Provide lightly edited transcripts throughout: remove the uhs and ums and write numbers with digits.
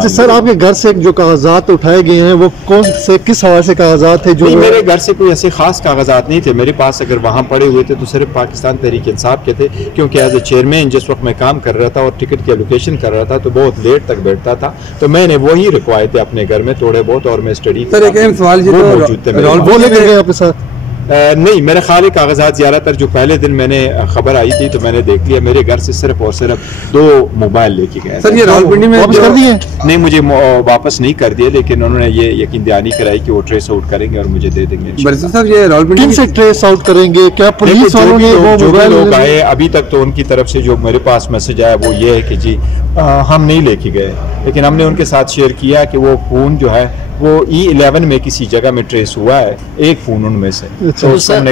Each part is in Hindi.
अच्छा सर, आपके घर से जो कागजात उठाए गए हैं वो कौन से, किस हवाले से कागजात थे? जो मेरे घर से कोई ऐसे खास कागजात नहीं थे मेरे पास। अगर वहाँ पड़े हुए थे तो सिर्फ पाकिस्तान तहरीक इंसाफ के थे, क्योंकि एज ए चेयरमैन जिस वक्त मैं काम कर रहा था और टिकट की एलोकेशन कर रहा था तो बहुत लेट तक बैठता था, तो मैंने वही रखवाए थे अपने घर में थोड़े बहुत, और मैं स्टडी मौजूद थे। वो लेके गए आपके साथ? नहीं, मेरे ख्याल है कागजात ज़्यादातर जो पहले दिन मैंने खबर आई थी तो मैंने देख लिया, मेरे घर से सिर्फ और सिर्फ 2 मोबाइल लेके गए। सर ये रावलपिंडी में वापस कर दिए? नहीं, मुझे वापस नहीं कर दिए, लेकिन उन्होंने ये यकीन दहानी कराई कि वो ट्रेस आउट करेंगे और मुझे दे देंगे। सर ये रावलपिंडी से ट्रेस आउट करेंगे क्या पुलिस वालों ने? जो भी लोग आए अभी तक तो उनकी तरफ से जो मेरे पास मैसेज आया वो ये है कि जी हम नहीं लेके गए, लेकिन हमने उनके साथ शेयर किया कि वो फोन जो है वो E11 में किसी जगह में ट्रेस हुआ है, एक फोन उनमें से। तो सर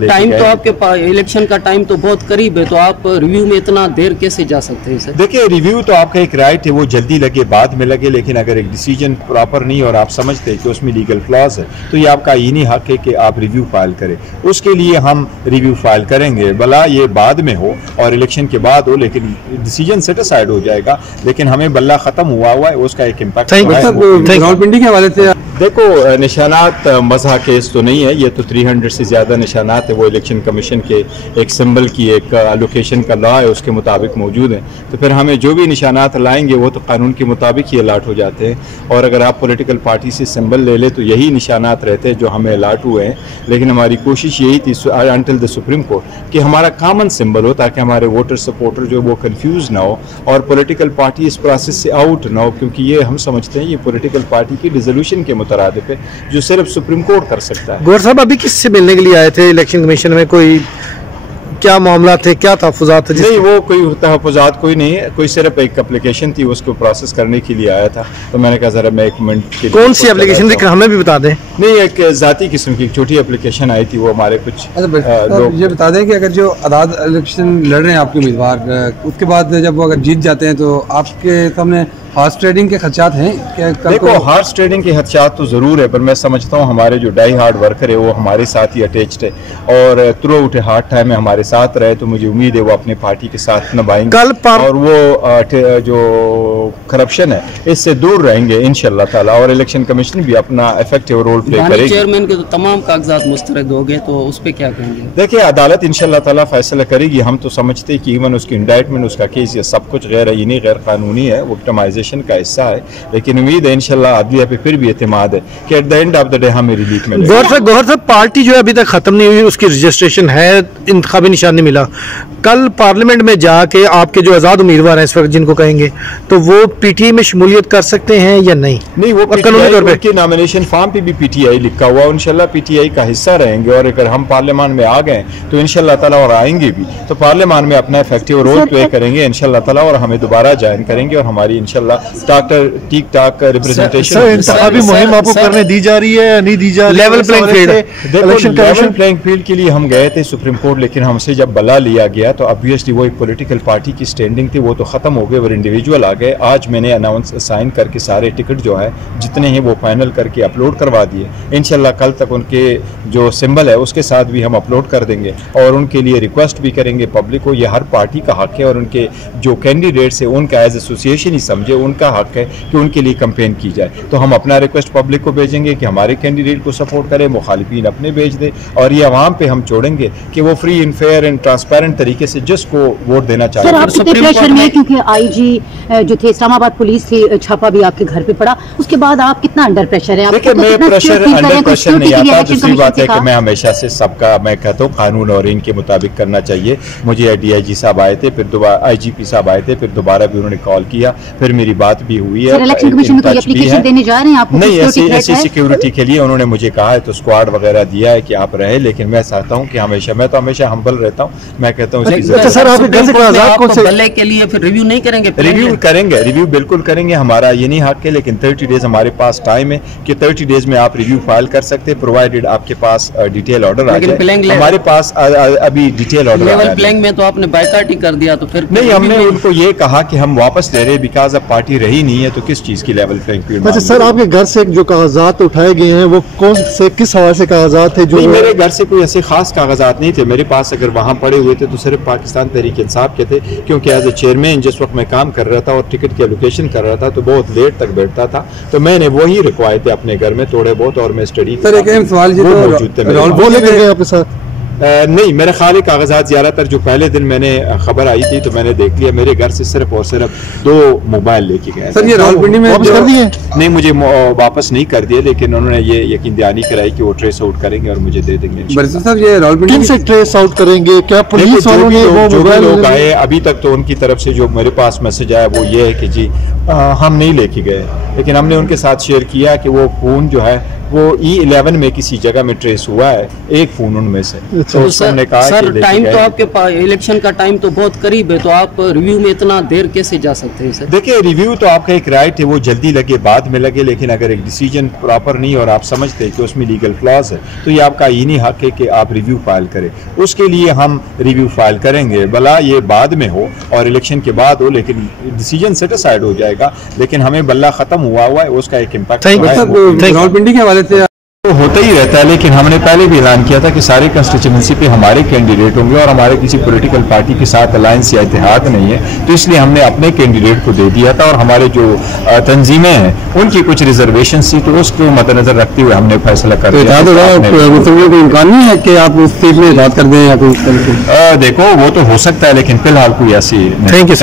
टाइम तो आपके पास, इलेक्शन का टाइम तो बहुत करीब है, तो आप रिव्यू में इतना देर कैसे जा सकते हैं सर? देखिए, रिव्यू तो आपका एक राइट है, वो जल्दी लगे बाद में लगे, लेकिन अगर एक डिसीजन प्रॉपर नहीं और आप समझते हैं कि उसमें लीगल क्लॉज है तो ये आपका यही हक है कि आप रिव्यू फाइल करें। उसके लिए हम रिव्यू फाइल करेंगे, भला ये बाद में हो और इलेक्शन के बाद हो, लेकिन डिसीजन सेटिस्फाइड हो जाएगा। लेकिन हमें बल्ला खत्म हुआ है, उसका एक इम्पैक्ट रावलपिंडी के हवाले से। देखो, निशानात मज़ा केस तो नहीं है, ये तो 300 से ज़्यादा निशानात है, वो इलेक्शन कमीशन के एक सिंबल की एक एलोकेशन का लॉ है उसके मुताबिक मौजूद है। तो फिर हमें जो भी निशानात लाएंगे वो तो कानून के मुताबिक ही अलाट हो जाते हैं, और अगर आप पॉलिटिकल पार्टी से सिंबल ले लें तो यही निशानात रहते हैं जो हमें अलाट हुए हैं। लेकिन हमारी कोशिश यही थी अंटिल द सुप्रीम कोर्ट कि हमारा कॉमन सिंबल हो, ताकि हमारे वोटर सपोर्टर जो वो कन्फ्यूज़ ना हो और पॉलिटिकल पार्टी इस प्रोसेस से आउट ना हो, क्योंकि ये हम समझते हैं ये पॉलिटिकल पार्टी की डिसोल्यूशन के मुतरादिफ है जो सिर्फ सुप्रीम कोर्ट कर सकता है। गौहर साहब अभी किससे मिलने के लिए आए थे इलेक्शन कमीशन में? कोई क्या मामला थे, क्या तहफ़्फ़ुज़ात थे? नहीं, वो कोई तहफ़्फ़ुज़ात कोई नहीं है, कोई सिर्फ एक एप्लीकेशन थी, उसको प्रोसेस करने के लिए आया था। तो मैंने कहा ज़रा मैं 1 मिनट। कौन सी एप्लीकेशन थी, हमें भी बता दें? नहीं, एक ज़ाती किस्म की छोटी एप्लीकेशन आई थी, वो हमारे कुछ लोग। ये बता दें कि अगर जो आज़ाद इलेक्शन लड़ रहे हैं आपके उम्मीदवार, उसके बाद जब वो अगर जीत जाते हैं तो आपके सामने हॉर्स ट्रेडिंग के खदशात हैं क्या? देखो, हॉर्स ट्रेडिंग के खदशात तो ज़रूर है, पर मैं समझता हूँ हमारे जो डाई हार्ड वर्कर है वो हमारे साथ ही अटैच्ड है और through out a hard time में हमारे साथ रहे, तो मुझे उम्मीद है वो अपने पार्टी के साथ निभाएंगे और वो जो करप्शन है इससे दूर रहेंगे इंशाल्लाह ताला, और इलेक्शन कमीशन भी अपना इफेक्टिव रोल प्ले करेगी। चेयरमैन के तो तमाम कागजात मुस्तरद हो गए, तो उस पर क्या कहेंगे? देखिए, अदालत इंशाल्लाह ताला फैसला करेगी। हम तो समझते हैं कि इवन उसकी इंडाइटमेंट, उसका केस, ये सब कुछ गैर आईनी गैर कानूनी है, विक्टिमाइजेशन का हिस्सा है, लेकिन उम्मीद है इंशाल्लाह अदलिया पे फिर भी एतमाद है कि at the end of the day हमें रिलीफ मिलेगा। गौहर साहब, पार्टी जो है अभी तक खत्म नहीं हुई, उसकी रजिस्ट्रेशन है, इंतखाबी निशान नहीं मिला। कल पार्लियामेंट में जाके आपके जो आज़ाद उम्मीदवार हैं इस वक्त जिनको कहेंगे, तो वो पीटीआई में शमूलियत कर सकते हैं या नहीं? नहीं, वो कानूनी तौर पर नॉमिनेशन फॉर्म पे भी पीटीआई लिखा हुआ, इंशाल्लाह पीटीआई का हिस्सा रहेंगे, और अगर हम पार्लियामान में आ गए तो इंशाल्लाह ताला और आएंगे भी तो पार्लियामान में अपना इफेक्टिव रोल प्ले करेंगे इंशाल्लाह ताला, और हमें दोबारा ज्वाइन करेंगे और हमारी इंशाल्लाह ठीक ठाक रिप्रेजेंटेशन। अभी मुहिम आपको करने दी जा रही है, नहीं दी जा रही? Level playing field, level playing field के लिए हम गए थे सुप्रीम कोर्ट, लेकिन हमसे जब बला लिया गया तो ऑब्वियसली वो एक पॉलिटिकल पार्टी की स्टैंडिंग थी, वो तो खत्म हो गए और इंडिविजुअल आ गए। आज मैंने अनाउंस साइन करके सारे टिकट जो है जितने हैं वो फाइनल करके अपलोड करवा दिए। इंशाल्लाह कल तक उनके जो सिंबल है उसके साथ भी हम अपलोड कर देंगे, और उनके लिए रिक्वेस्ट भी करेंगे पब्लिक को। ये हर पार्टी का हक है, और उनके जो कैंडिडेट्स है उनका एज एसोसिएशन ही समझे उनका हक है कि उनके लिए कैंपेन की जाए। तो हम अपना रिक्वेस्ट पब्लिक को भेजेंगे कि हमारे कैंडिडेट को सपोर्ट करें, मुखालिफिन अपने भेज दे, और ये आवाम पे हम छोड़ेंगे कि वो free and fair and transparent तरीके से जिसको वोट देना चाहिए। सर, आप कितने प्रेशर में, क्योंकि आईजी जो थे इस्लामाबाद पुलिस थी, छापा भी आपके घर पे पड़ा, उसके बाद आप कितना अंडर प्रेशर है? देखिए, मैं अंडर प्रेशर नहीं आता। दूसरी बात है कि मैं हमेशा से सबका, मैं कहता हूँ कानून और इनके मुताबिक करना चाहिए। मुझे DIG साहब आए थे, फिर दोबारा IGP साहब आए थे, फिर दोबारा भी उन्होंने कॉल किया, फिर मेरी बात भी हुई है। इलेक्शन कमीशन में कोई एप्लीकेशन देने जा रहे हैं आपको? नहीं, ऐसी सिक्योरिटी के लिए उन्होंने मुझे कहा है, तो स्क्वाड वगैरह दिया है कि आप रहे, लेकिन मैं चाहता हूँ कि मैं तो हमेशा हम्बल रहता हूँ। मैं कहता हूँ के लिए फिर रिव्यू नहीं करेंगे? रिव्यू बिल्कुल करेंगे, हमारा ये नहीं हक है, लेकिन 30 डेज हमारे पास टाइम है कि 30 डेज में आप रिव्यू फाइल कर सकते हैं, प्रोवाइडेड आपके पास डिटेल ऑर्डर आ जाए। हमारे पास अभी डिटेल ऑर्डर लेवल प्लेइंग में तो आपने बायकॉट ही कर दिया, तो फिर नहीं, हमने उनको ये कहा कि हम वापस ले रहे हैं बिकॉज ऑफ पार्टी रही नहीं है तो किस चीज़ की लेवल प्लेइंग फील्ड। अच्छा सर, आपके घर से जो कागजात उठाए गए हैं वो कौन से किस हवाले से कागजात थे? जो मेरे घर से कोई ऐसे खास कागजात नहीं थे मेरे पास, अगर वहाँ पड़े हुए थे तो सिर्फ पाकिस्तान तहरीक इंसाफ के थे, क्योंकि एज ए चेयरमैन जिस वक्त मैं काम कर रहा था और टिकट की एलोकेशन कर रहा था तो बहुत लेट तक बैठता था, तो मैंने वही रखवाए थे अपने घर में थोड़े बहुत, और मैं स्टडी सर एक अहम सवाल जी, वो लेकर गए आपके साथ? नहीं, मेरे ख्याल कागजात ज़्यादातर जो पहले दिन मैंने खबर आई थी तो मैंने देख लिया, मेरे घर से सिर्फ और सिर्फ 2 मोबाइल लेके गए। सर ये रावलपिंडी में वापस कर दिए? नहीं, मुझे वापस नहीं कर दिए, लेकिन उन्होंने ये यकीन दहानी कराई कि वो ट्रेस आउट करेंगे और मुझे दे देंगे। सर ये रावलपिंडी किन से ट्रेस आउट करेंगे? क्या पुलिस वालों ने वो मोबाइल लोग आए अभी तक तो उनकी तरफ से जो मेरे पास मैसेज आया वो ये है कि जी हम नहीं लेके गए, लेकिन हमने उनके साथ शेयर किया कि वो फोन जो है वो E11 में किसी जगह में ट्रेस हुआ है, एक फोन उनमें से। तो सर टाइम तो आपके पास, इलेक्शन का टाइम तो बहुत करीब है, तो आप रिव्यू में इतना देर कैसे जा सकते हैं सर? देखिए, रिव्यू तो आपका एक राइट है, वो जल्दी लगे बाद में लगे, लेकिन अगर एक डिसीजन प्रॉपर नहीं और आप समझते हैं कि उसमें लीगल क्लॉज है तो ये आपका यही नहीं हक है कि आप रिव्यू फाइल करें। उसके लिए हम रिव्यू फाइल करेंगे, भला ये बाद में हो और इलेक्शन के बाद हो, लेकिन डिसीजन सेटिस्फाइड हो जाएगा, लेकिन हमें बल्ला खत्म हुआ है, उसका एक इम्पैक्ट रावलपिंडी के हवाले से तो होता ही रहता है। लेकिन हमने पहले भी ऐलान किया था कि सारे कंस्टिट्यूएंसी पे हमारे कैंडिडेट होंगे और हमारे किसी पॉलिटिकल पार्टी के साथ अलायंस या इत्तेहाद नहीं है, तो इसलिए हमने अपने कैंडिडेट को दे दिया था। और हमारे जो तंजीमें हैं उनकी कुछ रिजर्वेशन थी, तो उसको मद्देनजर रखते हुए हमने फैसला कर दिया। इम्कान नहीं है कि आप उस सीट में इजाद कर दें या कोई? देखो वो तो हो सकता है, लेकिन फिलहाल कोई ऐसी। Thank you.